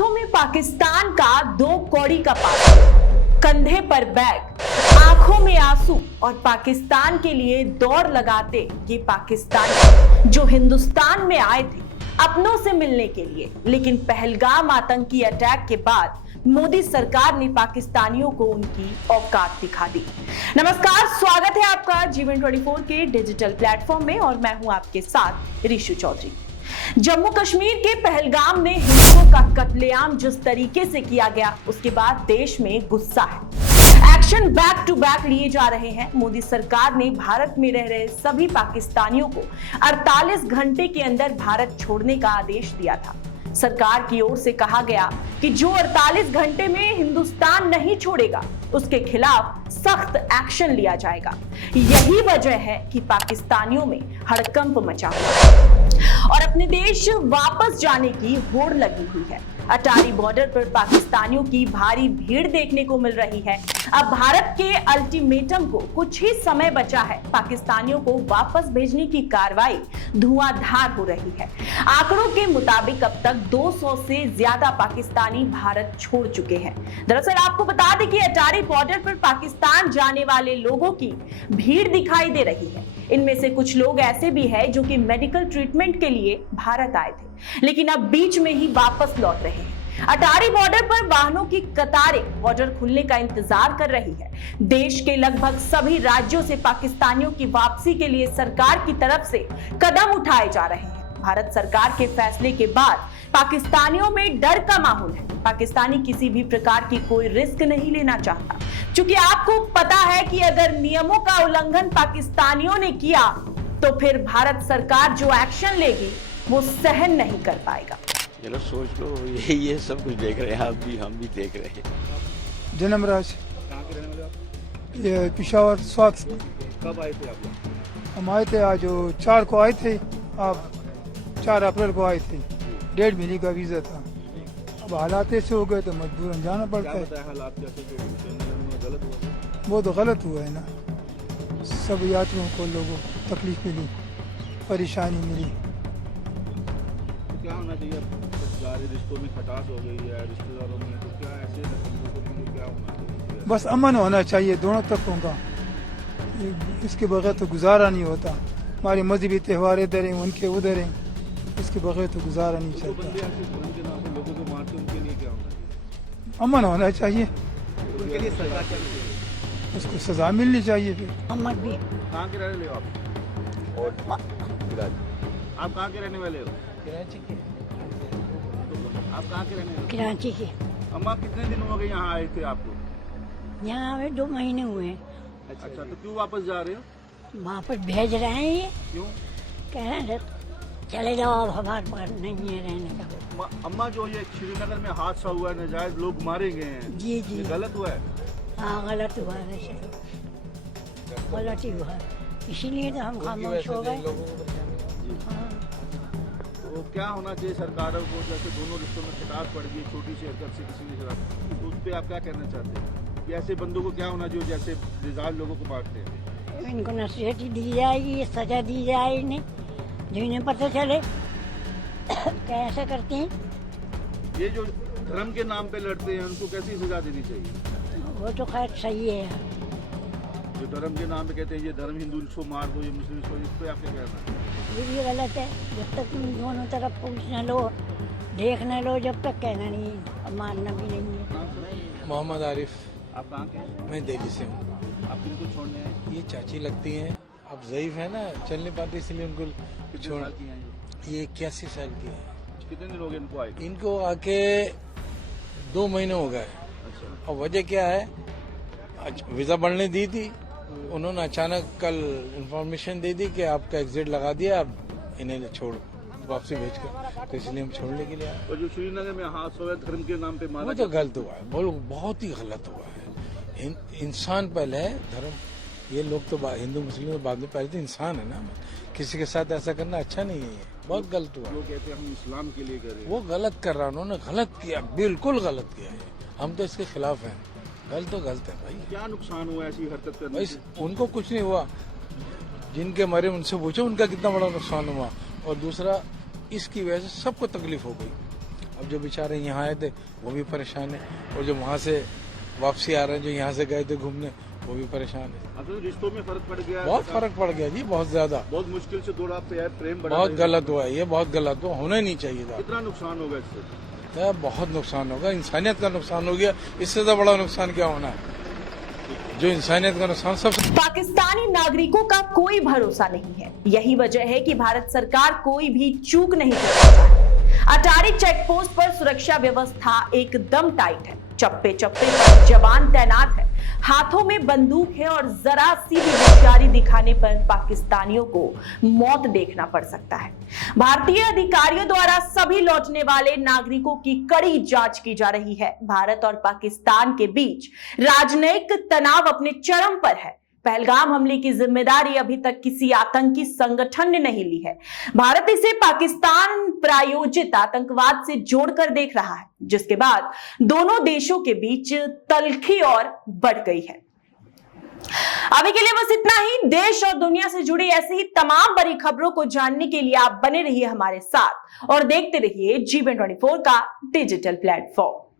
हाथों में पाकिस्तान का 2 कौड़ी का पास, कंधे पर बैग, आंखों में आंसू और पाकिस्तान के लिए दौड़ लगाते ये पाकिस्तानी जो हिंदुस्तान में आए थे अपनों से मिलने के लिए, लेकिन पहलगाम आतंकी अटैक के बाद मोदी सरकार ने पाकिस्तानियों को उनकी औकात दिखा दी। नमस्कार, स्वागत है आपका जीवन 24 के डिजिटल प्लेटफॉर्म में और मैं हूं आपके साथ ऋषु चौधरी। जम्मू कश्मीर के पहलगाम में हिंदुओं का कत्लेआम जिस तरीके से किया गया, उसके बाद देश में गुस्सा है। एक्शन बैक टू बैक लिए जा रहे हैं। मोदी सरकार ने भारत में रह रहे सभी पाकिस्तानियों को 48 घंटे के अंदर भारत छोड़ने का आदेश दिया था। सरकार की ओर से कहा गया कि जो 48 घंटे में हिंदुस्तान नहीं छोड़ेगा उसके खिलाफ सख्त एक्शन लिया जाएगा। यही वजह है कि पाकिस्तानियों में हड़कंप मचा हुआ है और अपने देश वापस जाने की होड़ लगी हुई है। अटारी बॉर्डर पर पाकिस्तानियों की भारी भीड़ देखने को मिल रही है। अब भारत के अल्टीमेटम को कुछ ही समय बचा है। पाकिस्तानियों को वापस भेजने की कार्रवाई धुआंधार हो रही है। आंकड़ों के मुताबिक अब तक 200 से ज्यादा पाकिस्तानी भारत छोड़ चुके हैं। दरअसल आपको बता दें कि अटारी बॉर्डर पर पाकिस्तान जाने वाले लोगों की भीड़ दिखाई दे रही है। इनमें से कुछ लोग ऐसे भी हैं जो कि मेडिकल ट्रीटमेंट के लिए भारत आए थे, लेकिन अब बीच में ही वापस लौट रहे हैं। अटारी बॉर्डर पर वाहनों की कतारें बॉर्डर खुलने का इंतजार कर रही है। देश के लगभग सभी राज्यों से पाकिस्तानियों की वापसी के लिए सरकार की तरफ से कदम उठाए जा रहे हैं। भारत सरकार के फैसले के बाद पाकिस्तानियों में डर का माहौल है। पाकिस्तानी किसी भी प्रकार की कोई रिस्क नहीं लेना चाहता, क्योंकि आपको पता है कि अगर नियमों का उल्लंघन पाकिस्तानियों ने किया तो फिर भारत सरकार जो एक्शन लेगी वो सहन नहीं कर पाएगा। चलो सोच लो, ये सब कुछ देख रहे हैं आप भी, हम भी देख रहे हैं। जन्मराज कहाँ के रहने वाले आप? ये पेशावर स्वास्थ्य। कब आए थे आप लोग? हम आए थे आज 4 को आए थे, अब 4 अप्रैल को आए थे। 1.5 महीने का वीज़ा था। अब हालात ऐसे हो गए तो मजबूरन जाना पड़ता है। क्या बताया हालात कैसे जो श्रीनगर में गलत हुआ? वो तो गलत हुआ है ना। सब यात्रियों को, लोगों को तकलीफ मिली, परेशानी मिली। तो क्या होना चाहिए? सारे रिश्तों में खटास हो गई है, रिश्तेदारों में, तो क्या ऐसे लोगों को क्या होना चाहिए? बस अमन होना चाहिए दोनों तबकों का। इसके बगैर तो गुजारा नहीं होता। हमारे मजहबी त्यौहार इधर हैं, उनके उधर हैं, इसके बगैर तो गुजारा नहीं जो बंदे चलता। ऐसे धर्म के नाम पर लोगों को मारते हैं, उनके लिए क्या होना चाहिए? अमन होना चाहिए, उनके लिए सजा क्या मिलेगी? उसको सजा मिलनी चाहिए। फिर कहाँ के रहने वाले हो आप? और आप कहाँ के रहने वाले हो? आप कहाँ के रहने वाले हो? कराची के। अम्मा कितने दिन हो गए यहाँ आए थे आपको? यहाँ हमें 2 महीने हुए हैं। अच्छा, तो क्यों वापस जा रहे हो? वापस भेज रहे हैं। ये क्यों? कह रहे हैं चले जाओ, अब हमारे पास नहीं है रहने का। अम्मा जो ये श्रीनगर में हादसा हुआ है, नजायज लोग मारे गए हैं, जी जी, ये गलत हुआ है? हाँ गलत हुआ है, वैसे गलत ही हुआ है, इसीलिए तो हम खामोश हो गए। हाँ। तो क्या होना चाहिए सरकारों को? जैसे दोनों रिश्तों में खटास पड़ गई छोटी सी हरकत से किसी ने शराब, तो उस पर आप क्या कहना चाहते हैं कि ऐसे बंदों को क्या होना चाहिए जैसे रिजाल लोगों को मारते हैं? इनको नसीहत दी जाएगी, ये सजा दी जाए इन्हें, जो इन्हें पता चले कैसे करते हैं। ये जो धर्म के नाम पे लड़ते हैं उनको कैसी सजा देनी चाहिए? वो तो खैर सही है। जो धर्म के नाम पे कहते हैं ये धर्म हिंदू इसको मार दो, ये मुस्लिम इसको, इस पर आप क्या कहना है? ये भी गलत है। जब तक तुम दोनों तरफ पूछ न लो, देख न लो, जब तक कहना नहीं, अब मारना भी नहीं है। मोहम्मद आरिफ। आप कहाँ के हैं? मैं दिल्ली से हूँ। आप किनको छोड़ने हैं? ये चाची लगती हैं, अब ज़ईफ है ना, चल नहीं पाती, इसलिए उनको कितने छोड़। साल की हैं ये 81 साल की है। कितने दिन हो गए इनको आए? इनको आके 2 महीने हो गए। अच्छा, और वजह क्या है, आज वीज़ा बढ़ने दी थी, उन्होंने अचानक कल इंफॉर्मेशन दे दी कि आपका एग्जिट लगा दिया, अब इन्हें छोड़ वापसी भेज कर, तो इसलिए हम छोड़ने के लिए आए। और जो श्रीनगर में हादसा हुआ धर्म के नाम पे मारा, वो तो गलत हुआ है, बोलो बहुत ही गलत हुआ है। इंसान पहले है, धर्म, ये लोग तो हिंदू मुस्लिम बाद में, पहले तो इंसान है ना। किसी के साथ ऐसा करना अच्छा नहीं है, ये बहुत गलत हुआ। लोग कहते हैं हम इस्लाम के लिए कर रहे हैं। वो गलत कर रहा है, उन्होंने गलत किया, बिल्कुल गलत किया है। हम तो इसके खिलाफ हैं। गलत तो गलत है भाई। क्या नुकसान हुआ ऐसी हरकत करने भाई से? उनको कुछ नहीं हुआ, जिनके मरे उनसे पूछो उनका कितना बड़ा नुकसान हुआ। और दूसरा, इसकी वजह से सबको तकलीफ हो गई। अब जो बेचारे यहाँ आए थे वो भी परेशान है, और जो वहाँ से वापसी आ रहे हैं, जो यहाँ से गए थे घूमने, वो भी परेशान है। अब तो रिश्तों में फर्क पड़ गया, बहुत फर्क पड़ गया जी, बहुत ज्यादा। बहुत मुश्किल से 2 लाख पे प्रेम बढ़ा। बहुत गलत हुआ है ये, बहुत गलत हुआ, होना ही नहीं चाहिए था। कितना नुकसान होगा इससे? तो बहुत नुकसान होगा, इंसानियत का नुकसान हो गया, इससे तो बड़ा नुकसान क्या होना है। जो इंसानियत का नुकसान सब। पाकिस्तानी नागरिकों का कोई भरोसा नहीं है। यही वजह है कि भारत सरकार कोई भी चूक नहीं कर सकता। अटारी चेक पोस्ट पर सुरक्षा व्यवस्था एकदम टाइट है। चप्पे चप्पे पर जवान तैनात है, हाथों में बंदूक है और जरा सी भी होशियारी दिखाने पर पाकिस्तानियों को मौत देखना पड़ सकता है। भारतीय अधिकारियों द्वारा सभी लौटने वाले नागरिकों की कड़ी जांच की जा रही है। भारत और पाकिस्तान के बीच राजनयिक तनाव अपने चरम पर है। पहलगाम हमले की जिम्मेदारी अभी तक किसी आतंकी संगठन ने नहीं ली है। भारत इसे पाकिस्तान प्रायोजित आतंकवाद से जोड़कर देख रहा है, जिसके बाद दोनों देशों के बीच तल्खी और बढ़ गई है। अभी के लिए बस इतना ही। देश और दुनिया से जुड़ी ऐसी ही तमाम बड़ी खबरों को जानने के लिए आप बने रहिए हमारे साथ और देखते रहिए G24 का डिजिटल प्लेटफॉर्म।